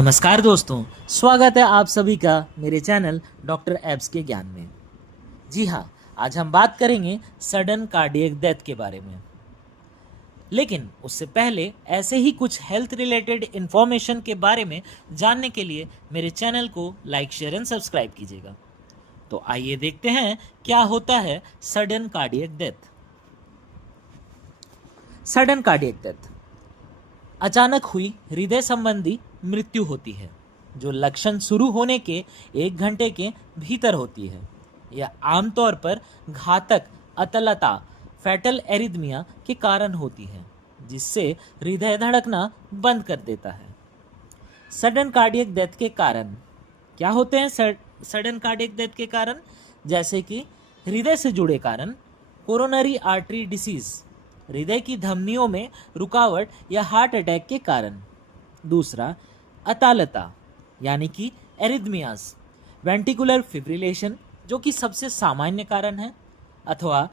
नमस्कार दोस्तों, स्वागत है आप सभी का मेरे चैनल डॉक्टर एब्स के ज्ञान में। जी हाँ, आज हम बात करेंगे सडन कार्डियक डेथ के बारे में। लेकिन उससे पहले ऐसे ही कुछ हेल्थ रिलेटेड इन्फॉर्मेशन के बारे में जानने के लिए मेरे चैनल को लाइक, शेयर एंड सब्सक्राइब कीजिएगा। तो आइए देखते हैं क्या होता है sudden cardiac death. Sudden cardiac death अचानक हुई हृदय संबंधी मृत्यु होती है, जो लक्षण शुरू होने के 1 घंटे के भीतर होती है। यह आमतौर पर घातक अतलता फैटल एरिथमिया के कारण होती है, जिससे हृदय धड़कना बंद कर देता है। सडन कार्डियक डेथ के कारण क्या होते हैं? सडन कार्डियक डेथ के कारण जैसे कि हृदय से जुड़े कारण, कोरोनरी आर्टरी डिसीज, हृदय की धमनियों में रुकावट या हार्ट अटैक के कारण। दूसरा, अतालता यानी कि एरिथमियाज, वेंटिकुलर फिब्रिलेशन जो कि सबसे सामान्य कारण है, अथवा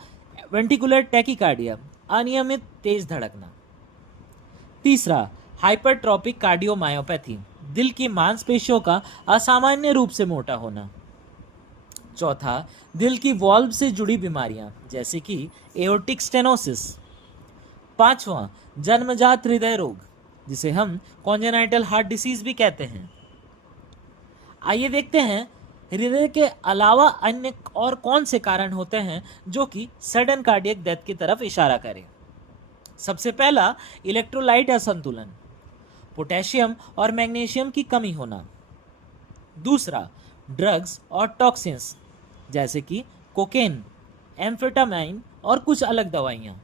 वेंटिकुलर टैकीकार्डिया, अनियमित तेज धड़कना। तीसरा, हाइपरट्रॉपिक कार्डियोमायोपैथी, दिल की मांसपेशियों का असामान्य रूप से मोटा होना। चौथा, दिल की वॉल्व से जुड़ी बीमारियां जैसे कि एओर्टिक स्टेनोसिस। पांचवा, जन्मजात हृदय रोग जिसे हम कॉन्जेनाइटल हार्ट डिसीज भी कहते हैं। आइए देखते हैं हृदय के अलावा अन्य और कौन से कारण होते हैं जो कि सडन कार्डियक डेथ की तरफ इशारा करें। सबसे पहला, इलेक्ट्रोलाइट असंतुलन, पोटेशियम और मैग्नीशियम की कमी होना। दूसरा, ड्रग्स और टॉक्सिन्स जैसे कि कोकेन, एम्फेटामाइन और कुछ अलग दवाइयाँ।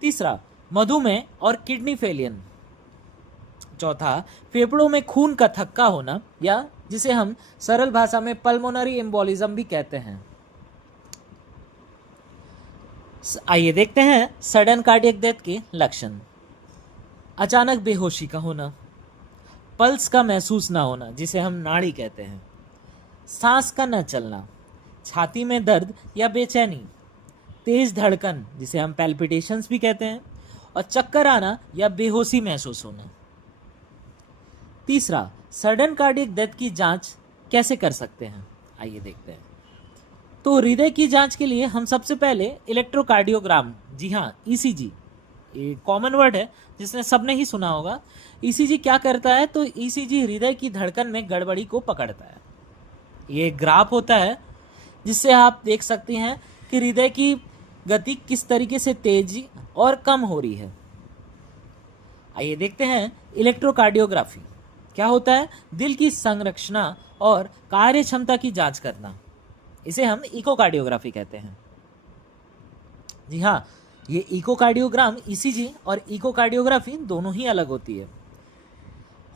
तीसरा, मधुमेह और किडनी फेलियर। चौथा, फेफड़ों में खून का थक्का होना, या जिसे हम सरल भाषा में पल्मोनरी एम्बोलिज्म भी कहते हैं। आइए देखते हैं सडन कार्डियक डेथ के लक्षण। अचानक बेहोशी का होना, पल्स का महसूस ना होना जिसे हम नाड़ी कहते हैं, सांस का न चलना, छाती में दर्द या बेचैनी, तेज धड़कन जिसे हम पैल्पिटेशंस भी कहते हैं, और चक्कर आना या बेहोशी महसूस होना। तीसरा, सडन कार्डियक डेथ की जांच कैसे कर सकते हैं, आइए देखते हैं। तो हृदय की जांच के लिए हम सबसे पहले इलेक्ट्रोकार्डियोग्राम, जी हाँ ईसीजी, ये कॉमन वर्ड है जिसने सबने ही सुना होगा। ईसीजी क्या करता है? तो ईसीजी हृदय की धड़कन में गड़बड़ी को पकड़ता है। ये ग्राफ होता है जिससे आप देख सकते हैं कि हृदय की गति किस तरीके से तेजी और कम हो रही है। आइए देखते हैं इलेक्ट्रोकार्डियोग्राफी क्या होता है। दिल की संरचना और कार्य क्षमता की जांच करना, इसे हम इकोकार्डियोग्राफी कहते हैं। जी हाँ, ये इकोकार्डियोग्राम, ईसीजी और इकोकार्डियोग्राफी दोनों ही अलग होती है।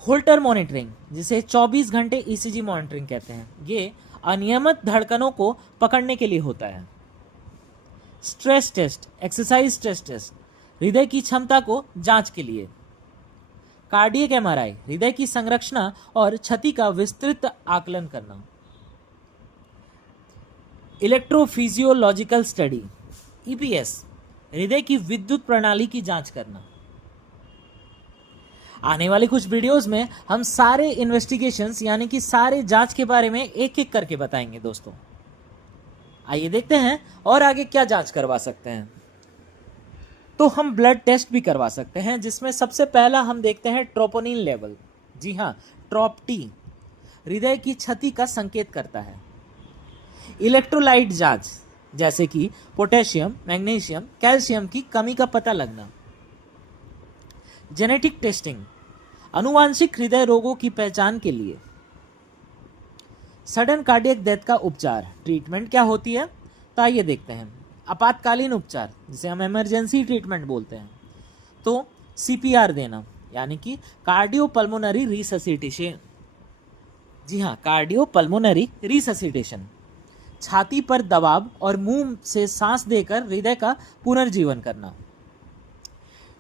होल्टर मॉनिटरिंग जिसे 24 घंटे ईसीजी मॉनिटरिंग कहते हैं, ये अनियमित धड़कनों को पकड़ने के लिए होता है। Stress test, exercise stress test, हृदय की क्षमता को जांच के लिए। कार्डियक एमआरआई, हृदय की संरचना और क्षति का विस्तृत आकलन करना। इलेक्ट्रोफिजियोलॉजिकल स्टडी, ईपीएस, हृदय की विद्युत प्रणाली की जांच करना। आने वाले कुछ वीडियोस में हम सारे इन्वेस्टिगेशंस यानी कि सारे जांच के बारे में एक एक करके बताएंगे दोस्तों। आइए देखते हैं और आगे क्या जांच करवा सकते हैं। तो हम ब्लड टेस्ट भी करवा सकते हैं, जिसमें सबसे पहला हम देखते हैं ट्रोपोनिन लेवल। जी हाँ, ट्रॉप-टी हृदय की क्षति का संकेत करता है। इलेक्ट्रोलाइट जांच जैसे कि पोटेशियम, मैग्नीशियम, कैल्शियम की कमी का पता लगना। जेनेटिक टेस्टिंग, आनुवांशिक हृदय रोगों की पहचान के लिए। सडन कार्डियक डेथ का उपचार, ट्रीटमेंट क्या होती है? तो आइए देखते हैं। आपातकालीन उपचार जिसे हम इमरजेंसी ट्रीटमेंट बोलते हैं, तो सीपीआर देना यानी कि कार्डियोपल्मोनरी रिससिटेशन। जी हाँ, कार्डियोपल्मोनरी रिससिटेशन, छाती पर दबाव और मुंह से सांस देकर हृदय का पुनर्जीवन करना।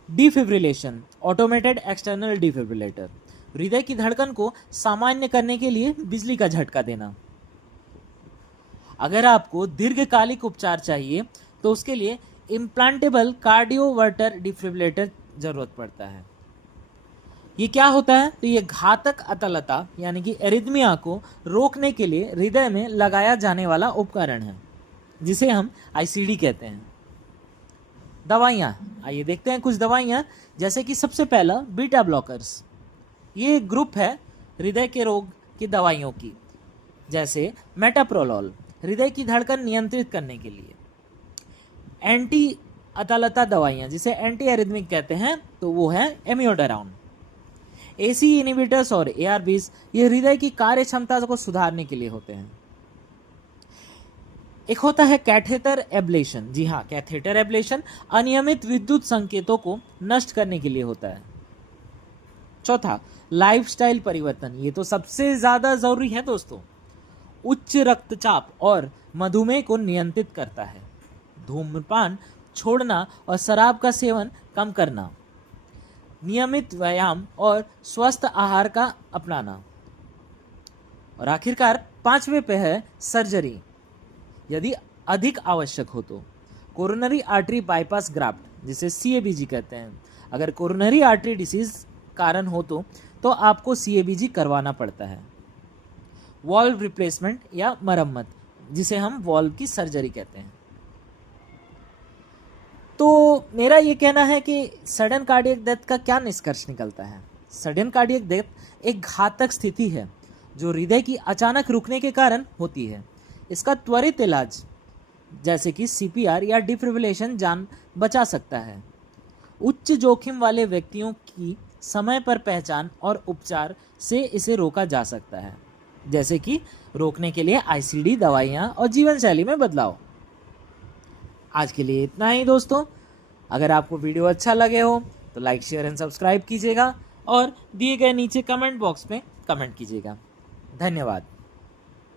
डिफिब्रिलेशन, ऑटोमेटेड एक्सटर्नल डिफिब्रिलेटर, हृदय की धड़कन को सामान्य करने के लिए बिजली का झटका देना। अगर आपको दीर्घकालिक उपचार चाहिए तो उसके लिए इम्प्लांटेबल कार्डियोवर्टर डिफिब्रिलेटर जरूरत पड़ता है। ये क्या होता है? तो ये घातक अतलता यानी कि एरिथमिया को रोकने के लिए हृदय में लगाया जाने वाला उपकरण है, जिसे हम आईसीडी कहते हैं। दवाइयाँ, आइए देखते हैं कुछ दवाइयाँ, जैसे कि सबसे पहला बीटा ब्लॉकर्स। ये एक ग्रुप है हृदय के रोग की दवाइयों की, जैसे मेटाप्रोलोल हृदय की धड़कन नियंत्रित करने के लिए। एंटी अतलता दवाइयाँ जिसे एंटी एरिथमिक कहते हैं, तो वो है एमियोडाराउन। एसी इनिबिटर्स और एआरबीज ये हृदय की कार्य क्षमता को सुधारने के लिए होते हैं। एक होता है कैथेटर एब्लेशन। जी हाँ, कैथेटर एब्लेशन अनियमित विद्युत संकेतों को नष्ट करने के लिए होता है। चौथा, लाइफस्टाइल परिवर्तन। ये तो सबसे ज्यादा जरूरी है दोस्तों। उच्च रक्तचाप और मधुमेह को नियंत्रित करता है। धूम्रपान छोड़ना और शराब का सेवन कम करना। नियमित व्यायाम और स्वस्थ आहार का अपनाना। और आखिरकार 5वें पे है सर्जरी, यदि अधिक आवश्यक हो तो। कोरोनरी आर्टरी बाईपास ग्राफ्ट जिसे सीएबीजी कहते हैं। अगर कोरोनरी आर्टरी डिसीज कारण हो तो आपको सीएबीजी करवाना पड़ता है। वॉल्व रिप्लेसमेंट या मरम्मत, जिसे हम वॉल्व की सर्जरी कहते हैं। तो मेरा ये कहना है कि सडन कार्डियक डेथ का क्या निष्कर्ष निकलता है? सडन कार्डियक डेथ एक घातक स्थिति है जो हृदय की अचानक रुकने के कारण होती है। इसका त्वरित इलाज जैसे कि सीपीआर या डिफिब्रिलेशन जान बचा सकता है। उच्च जोखिम वाले व्यक्तियों की समय पर पहचान और उपचार से इसे रोका जा सकता है, जैसे कि रोकने के लिए आईसीडी दवाइयाँ और जीवन शैली में बदलाव। आज के लिए इतना ही दोस्तों। अगर आपको वीडियो अच्छा लगे हो तो लाइक, शेयर एंड सब्सक्राइब कीजिएगा और दिए गए नीचे कमेंट बॉक्स में कमेंट कीजिएगा। धन्यवाद।